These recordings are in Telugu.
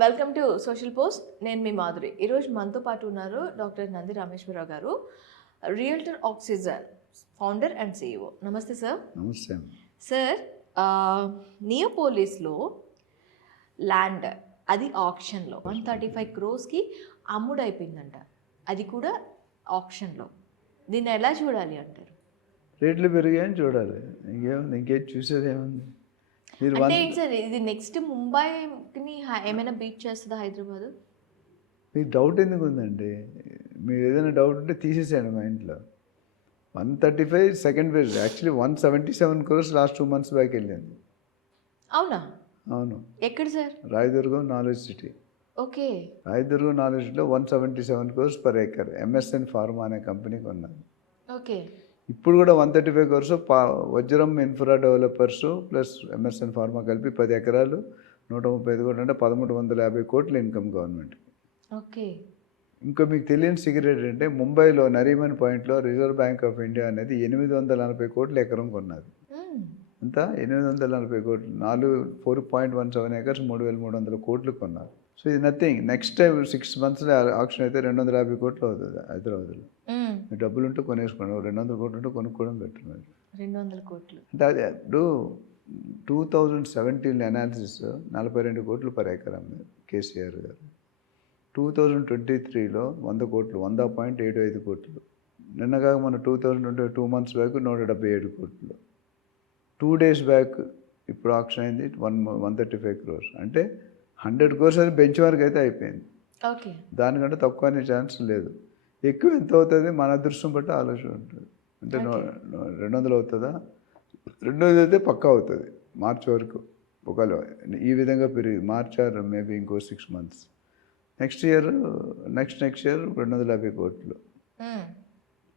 Welcome to social post. నేను మీ మాధురి. ఈరోజు మనతో పాటు ఉన్నారు డాక్టర్ నంది రామేశ్వరరావు గారు, realtor oxygen founder and CEO. నమస్తే సార్. నమస్తే సార్, నియోపోలిస్లో ల్యాండ్ అది ఆప్షన్లో 135 crores అమ్ముడైపోయిందంట. అది కూడా ఆప్షన్లో. దీన్ని ఎలా చూడాలి అంటారు? రేట్లు పెరిగాయని చూడాలి, ఇంకేం చూసేది ఏముంది? మీరు అంటే ఏంటి సార్, ఇది నెక్స్ట్ ముంబైని ఏమైనా బీట్ చేస్తుందా హైదరాబాద్? మీకు డౌట్ ఎందుకు ఉందండి? మీరు ఏదైనా డౌట్ ఉంటే తీసేసేయండి మా ఇంట్లో. 135 second phase, actually 177 crores last 2 months back వెళ్ళింది. అవునా? అవును. ఎక్కడ sir? Rayadurgam knowledge city. Okay. Rayadurgam knowledge సిటీలో 177 crores per acre MSN pharma అనే కంపెనీకి ఉన్నది. ఓకే. ఇప్పుడు కూడా 135 crores వజ్రం infra developers plus MSN pharma కలిపి 10 ఎకరాలు 135 కోట్లు అంటే 1,350 కోట్లు ఇన్కమ్ గవర్నమెంట్. ఓకే. ఇంకా మీకు తెలియని సీక్రెట్ అంటే ముంబైలో నరీమన్ పాయింట్లో రిజర్వ్ బ్యాంక్ ఆఫ్ ఇండియా అనేది 840 కోట్లు ఎకరం కొన్నది. అంతా 840 కోట్లు, 4.17 acres 3,300 కోట్లు కొన్నారు. సో ఇది nothing. Next time 6 months option అయితే 250 కోట్లు అవుతుంది హైదరాబాద్లో. మీ డబ్బులు ఉంటే కొనేసుకోండి, 200 కోట్లు ఉంటే కొనుక్కోవడం బెటర్. 200 కోట్లు అంటే అది ఇప్పుడు 2017 అనాలిసిస్ 42 కోట్లు పర్ ఎకర్ అమ్మారు కేసీఆర్ గారు. 2023లో 100 కోట్లు, 100.75 కోట్లు. నిన్నగా మన 2022 months బ్యాక్ 177 కోట్లు. 2 days బ్యాక్ ఇప్పుడు ఆప్షన్ అయింది 135 crores. అంటే 100 crores అది బెంచ్ మార్క్ అయితే అయిపోయింది. ఓకే. దానికంటే తక్కువ అనే ఛాన్స్ లేదు. ఎక్కువ ఎంత అవుతుంది మన అదృష్టం బట్టి ఆలోచన ఉంటుంది. అంటే 200 అవుతుందా? 200 అయితే పక్కా అవుతుంది మార్చి వరకు. ఒకవేళ ఈ విధంగా పెరిగి మార్చ్ ఆర్ మేబీ ఇంకో 6 months. నెక్స్ట్ ఇయర్ 250 కోట్లు.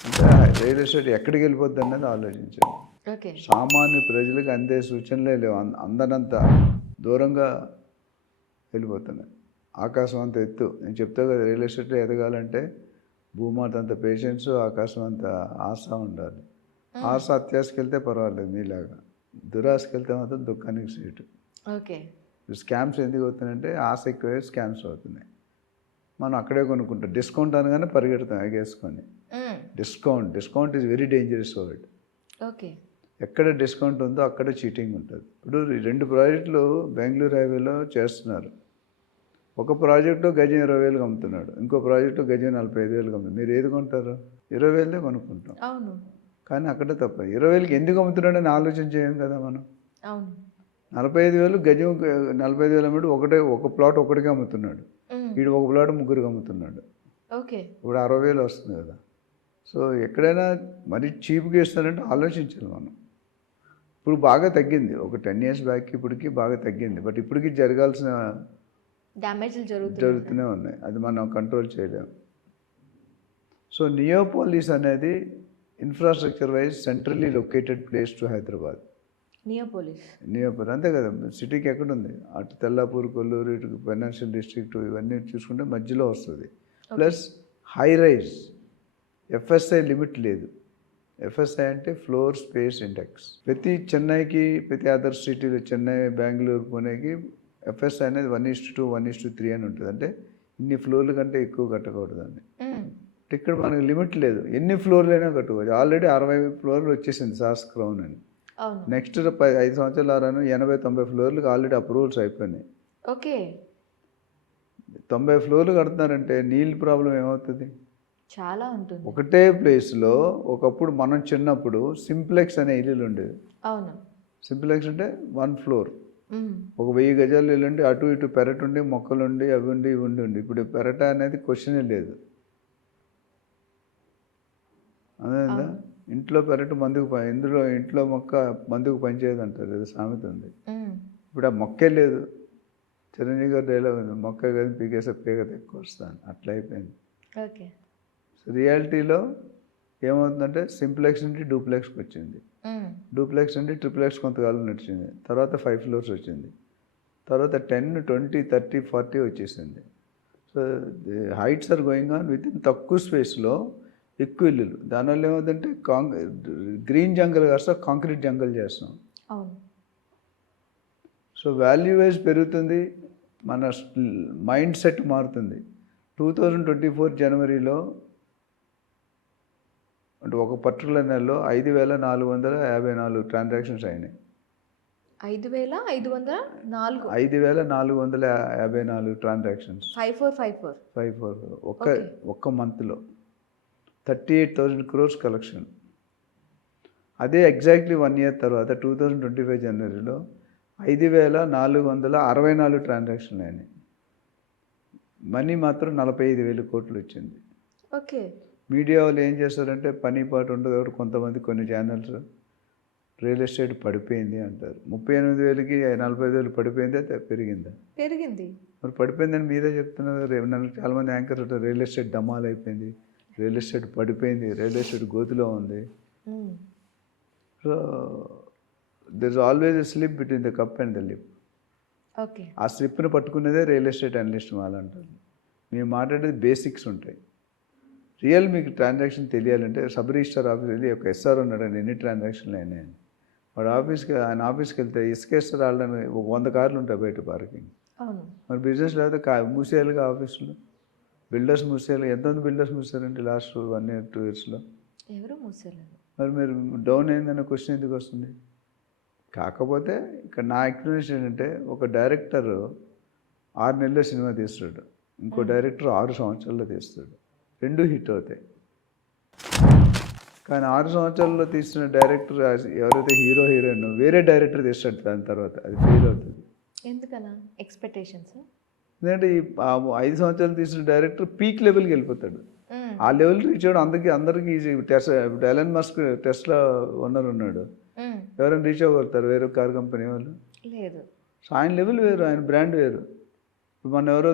అంటే రియల్ ఎస్టేట్ ఎక్కడికి వెళ్ళిపోద్ది అన్నది ఆలోచించాలి. సామాన్య ప్రజలకు అందే సూచనలే లేవు, అందనంత దూరంగా వెళ్ళిపోతున్నాయి. ఆకాశం అంత ఎత్తు. నేను చెప్తా కదా, రియల్ ఎస్టేట్లో ఎదగాలంటే భూమాత అంత పేషెన్స్, ఆకాశం అంత ఆశ ఉండాలి. ఆశ అత్యాశకి వెళ్తే పర్వాలేదు మీలాగా, దురాశకి వెళ్తే మాత్రం దుఃఖానికి సీటు. ఓకే. స్కామ్స్ ఎందుకు అవుతున్నాయంటే ఆశ ఎక్కువే స్కామ్స్ అవుతున్నాయి. మనం అక్కడే కొనుక్కుంటాం. డిస్కౌంట్ అనగానే పరిగెడతాం ఎగేసుకొని. Discount is very dangerous word. Okay. ఎక్కడ డిస్కౌంట్ ఉందో అక్కడ చీటింగ్ ఉంటుంది. ఇప్పుడు 2 ప్రాజెక్టులు బెంగళూరు హైవేలో చేస్తున్నారు. ఒక ప్రాజెక్టు గజం 20,000 అమ్ముతున్నాడు, ఇంకో ప్రాజెక్టు గజం 45,000 అమ్ముతుంది. మీరు ఏది కొంటారు? 20,000 కొనుక్కుంటాం. అవును. కానీ అక్కడే తప్ప. 20,000 ఎందుకు అమ్ముతున్నాడు అని ఆలోచన చేయం కదా మనం. అవును. 45,000 గజం 45,000 అమ్ముడు ఒక ప్లాట్ ఒకటికి అమ్ముతున్నాడు. వీడు ఒక ప్లాట్ 3కి అమ్ముతున్నాడు. ఓకే. ఇప్పుడు 60,000 వస్తుంది కదా. సో ఎక్కడైనా మరీ చీప్గా ఇస్తారంటే ఆలోచించాలి మనం. ఇప్పుడు బాగా తగ్గింది, ఒక 10 years బ్యాక్ ఇప్పటికి బాగా తగ్గింది. బట్ ఇప్పటికీ జరగాల్సిన డ్యామేజ్లు జరుగుతూనే ఉన్నాయి. అది మనం కంట్రోల్ చేయలేము. సో నియోపోలిస్ అనేది infrastructure wise centrally located place to Hyderabad. Neopolis అంతే కదా. సిటీకి ఎక్కడుంది? అటు తెల్లాపూర్, కొల్లూరు, ఇటు ఫైనాన్షియల్ డిస్ట్రిక్ట్ ఇవన్నీ చూసుకుంటే మధ్యలో వస్తుంది. Plus high rise. FSI limit లేదు. ఎఫ్ఎస్ఐ అంటే ఫ్లోర్ స్పేస్ ఇండెక్స్. ప్రతి చెన్నైకి, ప్రతి అదర్ సిటీలు, చెన్నై, బెంగళూరు, పూణేకి ఎఫ్ఎస్ఐ అనేది 1:2, 1:3 అని ఉంటుంది. అంటే ఇన్ని ఫ్లోర్ల కంటే ఎక్కువ కట్టకూడదండి. ఇక్కడ మనకి లిమిట్ లేదు, ఎన్ని ఫ్లోర్లు అయినా కట్టుకోవచ్చు. ఆల్రెడీ 60 ఫ్లోర్లు వచ్చేసింది సాస్ క్రౌన్ అని. నెక్స్ట్ 5 సంవత్సరాలు 80-90 ఫ్లోర్లకు ఆల్రెడీ అప్రూవల్స్ అయిపోయినాయి. ఓకే. 90 ఫ్లోర్లు కడుతున్నారంటే నీళ్ళ ప్రాబ్లం ఏమవుతుంది? చాలా ఉంటుంది. ఒకటే ప్లేస్లో ఒకప్పుడు మనం చిన్నప్పుడు సింప్లెక్స్ అనే ఇల్లులు ఉండేవి. అవును. సింప్లెక్స్ అంటే 1 floor, ఒక 1000 గజాలు ఇల్లుండి అటు ఇటు పెరటుండి, మొక్కలుండి, అవి ఉండి ఇవి ఉండి. ఇప్పుడు పెరట అనేది క్వశ్చనే లేదు. అదేందా? ఇంట్లో పెరటు మందుకు ఇంట్లో మొక్క మందుకు పనిచేయదు అంటారు, ఏదో సామెత ఉంది. ఇప్పుడు ఆ మొక్కే లేదు. చిరంజీవి గారు డైలాగ్ ఉంది, మొక్క కదా పీకేసే పీగత ఎక్కువ వస్తాను, అట్లా అయిపోయింది. ఓకే. సో రియాలిటీలో ఏమవుతుందంటే సింప్లెక్స్ నుండి డూప్లెక్స్కి వచ్చింది, డూప్లెక్స్ నుండి ట్రిప్లెక్స్ కొంతకాలం నడిచింది, తర్వాత 5 floors వచ్చింది, తర్వాత 10, 20, 30, 40 వచ్చేసింది. So heights are going on within తక్కువ స్పేస్లో ఎక్కువ ఇల్లులు. దానివల్ల ఏమవుతుందంటే గ్రీన్ జంగల్ కాస్త కాంక్రీట్ జంగల్ చేస్తాం. సో వాల్యూ వైజ్ పెరుగుతుంది, మన మైండ్ సెట్ మారుతుంది. 2024 జనవరిలో అంటే ఒక పర్టికులర్ నెలలో 5,454 ట్రాన్సాక్షన్స్ అయినాయి. 5,504 5,454 ట్రాన్సాక్షన్స్ 5454 ఒక్క మంత్లో 38,000 crores కలెక్షన్. అదే ఎగ్జాక్ట్లీ 1 year తర్వాత 2025 జనవరిలో 5,464 ట్రాన్సాక్షన్లు అయినాయి. మనీ మాత్రం 45,000 కోట్లు వచ్చింది. ఓకే. మీడియా వాళ్ళు ఏం చేస్తారంటే పని పాటు ఉండదు, కాబట్టి కొంతమంది కొన్ని ఛానల్స్ రియల్ ఎస్టేట్ పడిపోయింది అంటారు. 38,000కి 45,000 పడిపోయిందా పెరిగిందా? పెరిగింది. మరి పడిపోయిందని మీరే చెప్తున్నారు. నన్ను చాలామంది యాంకర్ రియల్ ఎస్టేట్ డమాల్ అయిపోయింది, రియల్ ఎస్టేట్ పడిపోయింది, రియల్ ఎస్టేట్ గోతులో ఉంది. So there is always a slip between the cup and the lip. Okay. ఆ స్లిప్ని పట్టుకునేదే రియల్ ఎస్టేట్ అనలిస్ట్ వాళ్ళంటారు. మేము మాట్లాడేది బేసిక్స్ ఉంటాయి. రియల్ మీకు ట్రాన్సాక్షన్ తెలియాలంటే సబ్ రిజిస్టర్ ఆఫీస్ వెళ్ళి ఒక ఎస్ఆర్ ఉన్నాడండి, ఎన్ని ట్రాన్సాక్షన్లు అయినాయని. వాడు ఆయన ఆఫీస్కి వెళ్తే ఇసుకేస్తారు వాళ్ళని 100 కార్లు ఉంటాయి బయట పార్కింగ్. మరి బిజినెస్ లేకపోతే మూసేయాలిగా ఆఫీసులో. బిల్డర్స్ మూసేయాలి. ఎంతమంది బిల్డర్స్ మూసారంటే లాస్ట్ 1 year 2 yearsలో? ఎవరు మూసేయలేదు. మరి మీరు డౌన్ అయిందన్న క్వశ్చన్ ఎందుకు వస్తుంది? కాకపోతే ఇక్కడ నా ఎక్స్ప్లెనేషన్ ఏంటంటే, ఒక డైరెక్టర్ 6 నెలల్లో సినిమా తీస్తాడు, ఇంకో డైరెక్టర్ 6 సంవత్సరాల్లో తీస్తాడు. 2 హిట్ అవుతాయి. కానీ 6 సంవత్సరాల్లో తీసిన డైరెక్టర్ ఎవరైతే హీరోయిన్ వేరే డైరెక్టర్ తీస్తాడు, దాని తర్వాత అది ఫెయిల్ అవుతుంది. ఎందుకలా? ఎక్స్పెక్టేషన్స్. ఎందుకంటే ఈ 5 సంవత్సరాలు తీసిన డైరెక్టర్ పీక్ లెవెల్కి వెళ్ళిపోతాడు. ఆ లెవెల్ రీచ్ అవ్వడం అందరికీ easy. Elon Musk Tesla owner ఉన్నాడు, ఎవరైనా రీచ్ అవ్వగలుగుతారు వేరే కార్ కంపెనీ వాళ్ళు? లేదు. సో ఆయన లెవెల్ వేరు, ఆయన బ్రాండ్ వేరు. మన ఎవరో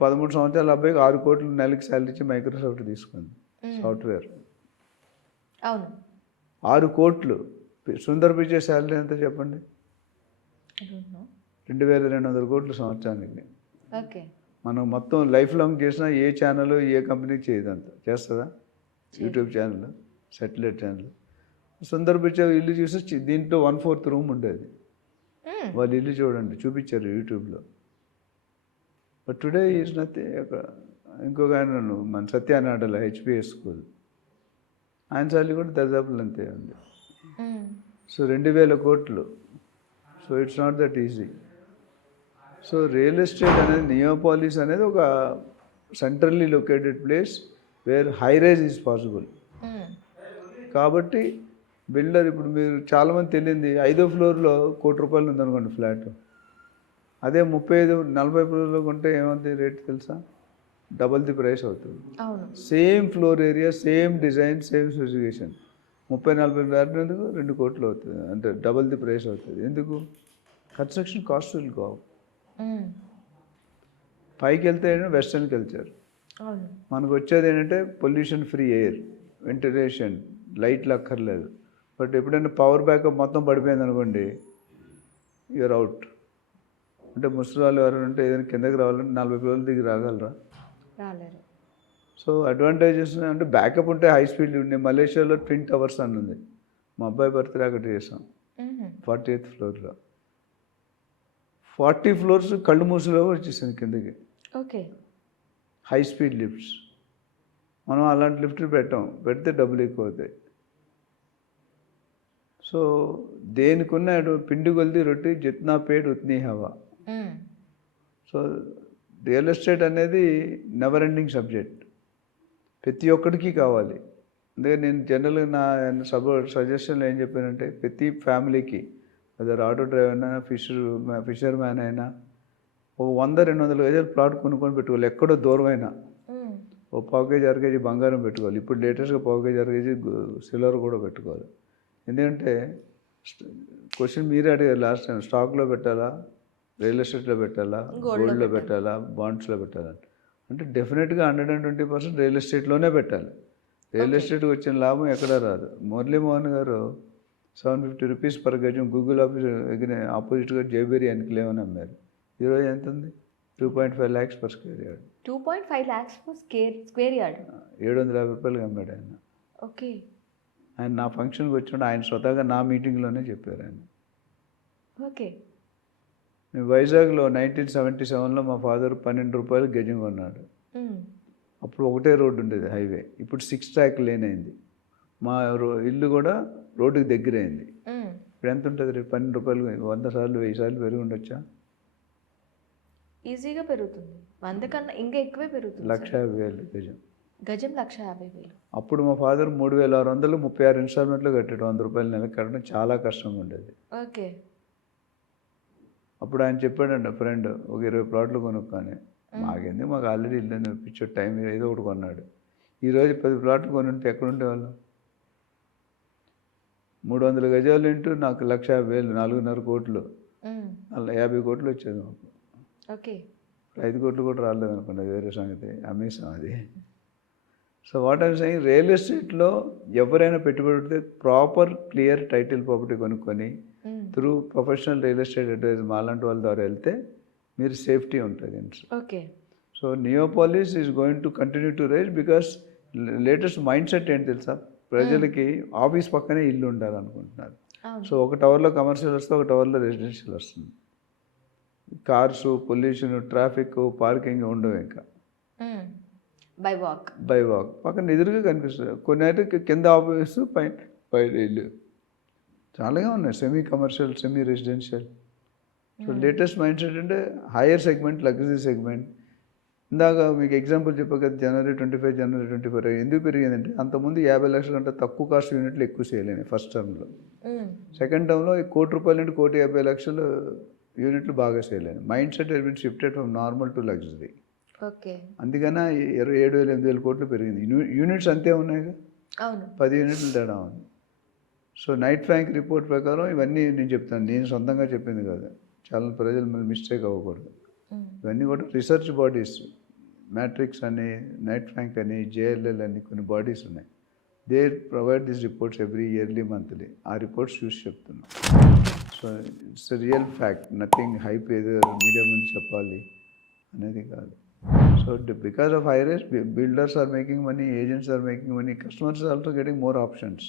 13 సంవత్సరాల అబ్బాయికి 6 కోట్లు నెలకి శాలరీ ఇచ్చి మైక్రోసాఫ్ట్ తీసుకుంది సాఫ్ట్వేర్. అవును. 6 కోట్లు. సుందర్ పిచ్చే శాలరీ ఎంత చెప్పండి? 2,200 కోట్లు సంవత్సరానికి. ఓకే. మనం మొత్తం లైఫ్ లాంగ్ చేసినా ఏ ఛానల్ ఏ కంపెనీ చేయదంత చేస్తుందా? YouTube channel, satellite channel. Sundar పిచ్చే ఇల్లు చూసి దీంట్లో 1/4 రూమ్ ఉండేది. వాళ్ళు ఇల్లు చూడండి చూపించారు యూట్యూబ్లో. But today is nothing. అక్కడ ఇంకొక ఆయన మన సత్యానాడలో హెచ్పిఎస్ స్కూల్, ఆయన సార్లు కూడా దరిదాపులు అంతే ఉంది. సో 2,000 కోట్లు. So it's not that easy. So real estate అనేది, నియోపాలిస్ అనేది ఒక centrally located place where high rise is possible. కాబట్టి బిల్డర్, ఇప్పుడు మీరు చాలామంది తెలియంది 5వ ఫ్లోర్లో ₹1,00,00,000 ఉందనుకోండి ఫ్లాట్. అదే 35-40 ఫ్లోర్లో కొంటే ఏమవుతుంది రేట్ తెలుసా? డబల్ ది ప్రైస్ అవుతుంది. Same floor area, same design, same specification. 30-40 flat ఎందుకు? 2 కోట్లు అవుతుంది. అంటే డబల్ ది ప్రైస్ అవుతుంది. ఎందుకు? Construction cost will go up. పైకి వెళ్తే వెస్టర్న్ కల్చర్. మనకు వచ్చేది ఏంటంటే పొల్యూషన్ ఫ్రీ ఎయిర్, వెంటిలేషన్, లైట్లు అక్కర్లేదు. బట్ ఎప్పుడైనా పవర్ బ్యాకప్ మొత్తం పడిపోయింది అనుకోండి, యూఆర్ అవుట్. అంటే ముసలి ఎవరైనా ఉంటే ఏదైనా కిందకి రావాలంటే 40 ఫ్లోర్లు దిగి రాగలరా? రాలేరు. సో అడ్వాంటేజెస్ అంటే బ్యాకప్ ఉంటే హై స్పీడ్ ఉండే. మలేషియాలో ట్విన్ టవర్స్ అని ఉంది. మా అబ్బాయి బర్త్డే అక్కడ చేసాం 48th ఫ్లోర్లో. 40 ఫ్లోర్స్ కళ్ళు మూసులో వచ్చేసింది కిందకి. ఓకే. High speed lifts. మనం అలాంటి లిఫ్ట్లు పెడితే డబ్బులు ఎక్కువ అవుతాయి. సో దేనికున్న పిండి కొలిది రొట్టి జిత్నా పేడ్ ఉత్నీ హవా. సో రియల్ ఎస్టేట్ అనేది నెవర్ ఎండింగ్ సబ్జెక్ట్, ప్రతి ఒక్కడికి కావాలి. అందుకే నేను జనరల్గా నా సజెషన్లో ఏం చెప్పానంటే, ప్రతి ఫ్యామిలీకి, అదే ఆటో డ్రైవర్ అయినా, ఫిషర్ మ్యాన్ అయినా, ఒక 100-200 గజాలు ప్లాట్ కొనుక్కొని పెట్టుకోవాలి. ఎక్కడో దూరమైనా ఓ 1/4 kg 1/2 kg బంగారం పెట్టుకోవాలి. ఇప్పుడు లేటెస్ట్గా 1/4 kg 1/2 kg సిల్వర్ కూడా పెట్టుకోవాలి. ఎందుకంటే క్వశ్చన్ మీరే అడిగారు లాస్ట్ టైం, స్టాక్లో పెట్టాలా, రియల్ ఎస్టేట్లో పెట్టాలా, గోల్డ్లో పెట్టాలా, బాండ్స్లో పెట్టాలా అంటే డెఫినెట్గా 120% రియల్ ఎస్టేట్లోనే పెట్టాలి. రియల్ ఎస్టేట్కి వచ్చిన లాభం ఎక్కడా రాదు. మురళీమోహన్ గారు 750 రూపీస్ పర్ గజం గూగుల్ ఆఫీస్ ఆపోజిట్గా జైబేరి ఎన్క్లేవ్ అని అమ్మారు. ఈరోజు ఎంత ఉంది? 2.5 lakhs per square yard. 2.5 lakhs per square yard. 750 రూపాయలకి అమ్మాడు ఆయన. ఓకే. ఆయన నా ఫంక్షన్కి వచ్చినప్పుడు ఆయన స్వతహాగా నా మీటింగ్లోనే చెప్పారు ఆయన. ఓకే. వైజాగ్లో 1977లో మా ఫాదర్ 12 రూపాయలు గజం కొన్నాడు. అప్పుడు ఒకటే రోడ్డు ఉండేది హైవే, ఇప్పుడు 6 ట్రాక్ లేన్ అయింది. మా ఇల్లు కూడా రోడ్డుకి దగ్గర అయింది. ఇప్పుడు ఎంత ఉంటుంది రేపు? 12 రూపాయలు 100 సార్లు 1000 సార్లు పెరిగి ఉండొచ్చా? ఈజీగా పెరుగుతుంది, 100 కన్నా ఇంకా ఎక్కువే పెరుగుతుంది. 1,50,000 గజం. గజం 1,50,000. అప్పుడు మా ఫాదర్ 3,600 36 ఇన్స్టాల్మెంట్లో కట్టాడు. 100 రూపాయలు నెలకు కట్టడం చాలా కష్టంగా ఉండేది. ఓకే. అప్పుడు ఆయన చెప్పాడండి ఫ్రెండ్, ఒక 20 ప్లాట్లు కొనుక్కొని. మాకేంది, మాకు ఆల్రెడీ ఇల్లు పిచ్చే టైం ఏదో ఒకటి కొన్నాడు. ఈరోజు 10 ప్లాట్లు కొని ఉంటే ఎక్కడ ఉండేవాళ్ళం? 300 గజాలు ఇంటూ నాకు 1,50,000, 4.5 కోట్లు, 50 కోట్లు వచ్చేది మాకు. ఓకే. 5 కోట్లు కూడా రాలేదు అనుకోండి, వేరే సంగతి, అమ్మేసాం అది. So what I'm saying, real ఎస్టేట్లో ఎవరైనా పెట్టుబడి పెడితే ప్రాపర్ క్లియర్ టైటిల్ ప్రాపర్టీ కొనుక్కొని through professional real estate advisor మాలాంటి వాళ్ళ ద్వారా వెళ్తే మీరు సేఫ్టీ ఉంటుంది. Okay. So Neopolis is going to continue to rise because latest mind set ఏంటి తెలుసా? ప్రజలకి ఆఫీస్ పక్కనే ఇల్లు ఉండాలనుకుంటున్నారు. సో ఒక టవర్లో కమర్షియల్ వస్తే ఒక టవర్లో రెసిడెన్షియల్ వస్తుంది. కార్స్, పొల్యూషన్, ట్రాఫిక్, పార్కింగ్ ఉండవు. ఇంకా బై వాక్ పక్కన ఎదురుగా కనిపిస్తుంది. కొన్ని అయితే కింద ఆఫీసు, పైన ఇల్లు, చాలాగా ఉన్నాయి. Semi commercial, semi residential. So latest mind set అంటే హైయర్ సెగ్మెంట్, లగ్జరీ సెగ్మెంట్. ఇందాక మీకు ఎగ్జాంపుల్ చెప్పా కదా, January 25, January 24 ఎందుకు పెరిగిందంటే అంతకుముందు 50 లక్షల కంటే తక్కువ కాస్ట్ యూనిట్లు ఎక్కువ సేల్ అయినాయి ఫస్ట్ టర్మ్లో. సెకండ్ టర్మ్లో ₹1,00,00,000 నుండి ₹1,50,00,000 యూనిట్లు బాగా సేల్ అయినాయి. Mind set has been shifted from normal to luxury. Okay. అందుకనే 27,000, 8,000 కోట్లు పెరిగింది. యూనిట్స్ అంతే ఉన్నాయిగా, 10 యూనిట్లు తేడా ఉంది. సో నైట్ ఫ్రాంక్ రిపోర్ట్ ప్రకారం ఇవన్నీ నేను చెప్తాను, నేను సొంతంగా చెప్పింది కాదు. చాలా ప్రజలు మళ్ళీ మిస్టేక్ అవ్వకూడదు. ఇవన్నీ కూడా రీసెర్చ్ బాడీస్, మ్యాట్రిక్స్ అని, నైట్ ఫ్రాంక్ అని, JLL అని కొన్ని బాడీస్ ఉన్నాయి. They provide this reports every yearly, monthly. ఆ రిపోర్ట్స్ చూసి చెప్తున్నాం. So it's real fact, nothing hype ఏదో మీడియా ముందు చెప్పాలి అనేది కాదు. So because of high rates, builders are making money, agents are making money, customers are also getting more options.